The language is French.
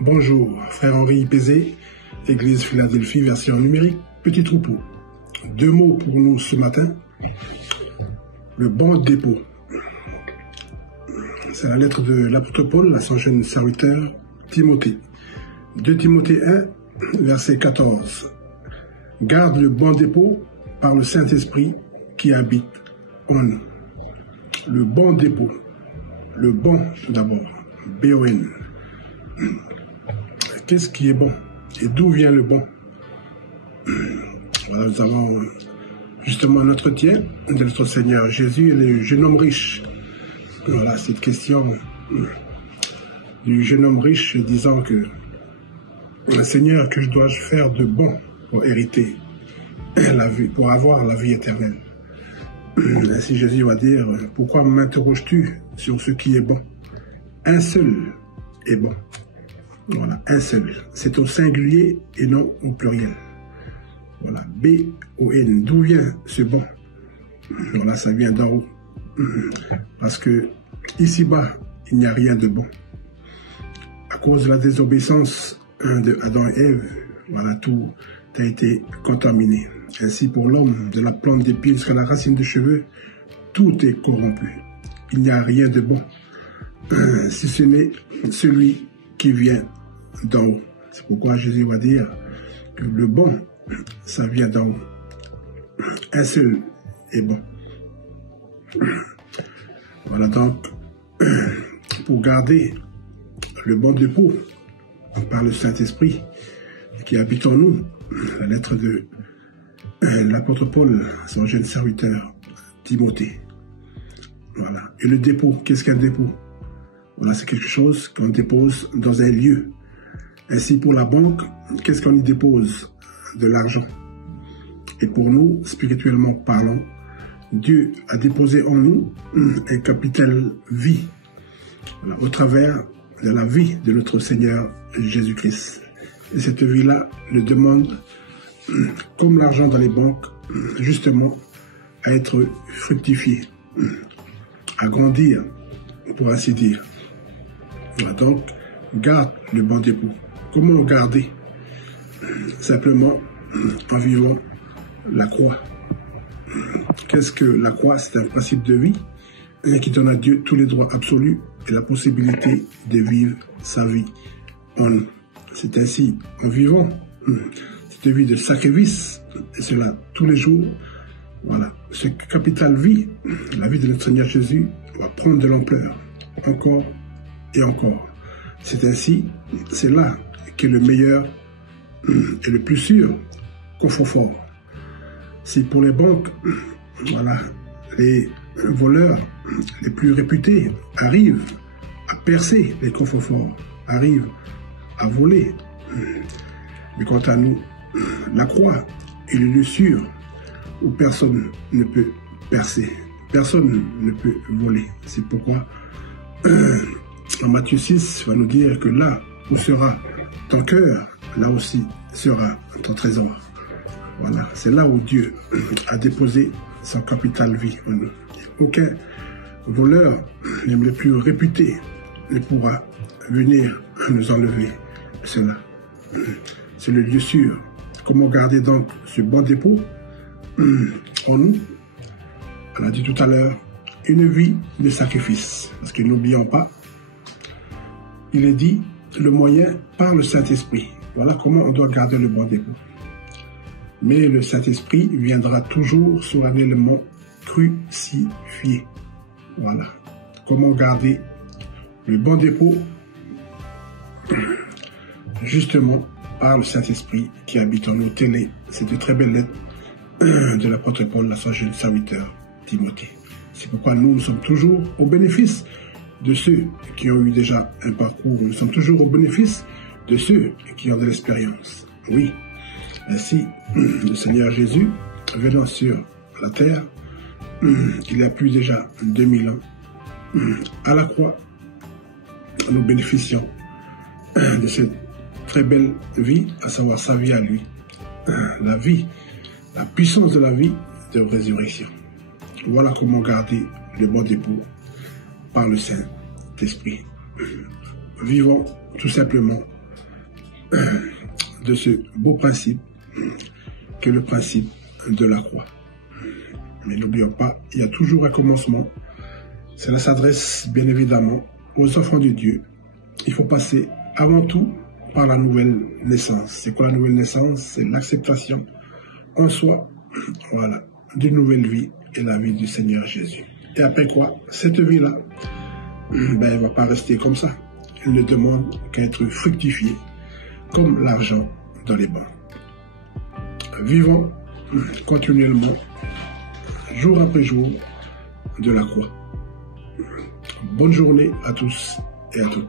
Bonjour, frère Henri Pézé, Église Philadelphie, version numérique, petit troupeau. 2 mots pour nous ce matin. Le bon dépôt. C'est la lettre de l'apôtre Paul à son jeune serviteur Timothée. 2 Timothée 1, verset 14. Garde le bon dépôt par le Saint-Esprit qui habite en nous. Le bon dépôt. Le bon tout d'abord. B-O-N. Qu'est-ce qui est bon? Et d'où vient le bon? Voilà, nous avons justement un entretien de notre Seigneur Jésus et le jeune homme riche. Voilà, cette question du jeune homme riche disant que le Seigneur, que je dois faire de bon pour hériter la vie, pour avoir la vie éternelle. Ainsi Jésus va dire, pourquoi m'interroges-tu sur ce qui est bon? Un seul est bon. Voilà, un seul. C'est au singulier et non au pluriel. Voilà, B-O-N. D'où vient ce bon? Voilà, ça vient d'en haut. Parce que ici-bas, il n'y a rien de bon. À cause de la désobéissance de Adam et Ève, voilà, tout a été contaminé. Ainsi pour l'homme, de la plante des pieds jusqu'à la racine des cheveux, tout est corrompu. Il n'y a rien de bon, si ce n'est celui qui vient d'en haut. C'est pourquoi Jésus va dire que le bon, ça vient d'en haut. Un seul est bon. Voilà donc, pour garder le bon dépôt par le Saint-Esprit qui habite en nous, la lettre de l'apôtre Paul, son jeune serviteur, Timothée. Voilà. Et le dépôt, qu'est-ce qu'un dépôt? Voilà, c'est quelque chose qu'on dépose dans un lieu. Ainsi, pour la banque, qu'est-ce qu'on y dépose? De l'argent. Et pour nous, spirituellement parlant, Dieu a déposé en nous un capital vie, voilà, au travers de la vie de notre Seigneur Jésus-Christ. Et cette vie-là le demande, comme l'argent dans les banques, justement, à être fructifié, à grandir, pour ainsi dire. Voilà, donc, garde le bon dépôt. Comment le garder? Simplement en vivant la croix. Qu'est-ce que la croix? C'est un principe de vie qui donne à Dieu tous les droits absolus et la possibilité de vivre sa vie en nous. C'est ainsi, en vivant cette vie de sacrifice, et cela tous les jours, voilà, ce capital vie, la vie de notre Seigneur Jésus, va prendre de l'ampleur, encore et encore. C'est ainsi, c'est là qu'est le meilleur et le plus sûr confort. Si pour les banques, voilà, les voleurs les plus réputés arrivent à percer les coffres-forts, arrivent à voler. Mais quant à nous, la croix est le lieu sûr où personne ne peut percer, personne ne peut voler. C'est pourquoi en Matthieu 6 va nous dire que là où sera ton cœur, là aussi sera ton trésor. Voilà, c'est là où Dieu a déposé son capital vie en nous. Aucun voleur, même le plus réputé, ne pourra venir nous enlever cela. C'est le lieu sûr. Comment garder donc ce bon dépôt en nous? On a dit tout à l'heure, une vie de sacrifice. Parce que n'oublions pas, il est dit le moyen par le Saint-Esprit. Voilà comment on doit garder le bon dépôt. Mais le Saint-Esprit viendra toujours solennellement crucifié. Voilà. Comment garder le bon dépôt? Justement par le Saint-Esprit qui habite en nous. Tenez, c'est de très belles lettres de l'apôtre Paul à son jeune serviteur Timothée. C'est pourquoi nous sommes toujours au bénéfice de ceux qui ont eu déjà un parcours. Nous sommes toujours au bénéfice de ceux qui ont de l'expérience. Oui. Ainsi, le Seigneur Jésus, venant sur la terre, il y a plus déjà 2000 ans, à la croix, nous bénéficions de cette très belle vie, à savoir sa vie à lui, la vie, la puissance de la vie de résurrection. Voilà comment garder le bon dépôt par le Saint-Esprit. Vivons tout simplement de ce beau principe que le principe de la croix. Mais n'oublions pas, il y a toujours un commencement. Cela s'adresse bien évidemment aux enfants de Dieu. Il faut passer avant tout par la nouvelle naissance. C'est quoi la nouvelle naissance? C'est l'acceptation en soi, voilà, d'une nouvelle vie et la vie du Seigneur Jésus. Et après quoi, cette vie-là, elle ne va pas rester comme ça. Elle ne demande qu'à être fructifiée comme l'argent dans les banques. Vivons continuellement, jour après jour, de la croix. Bonne journée à tous et à toutes.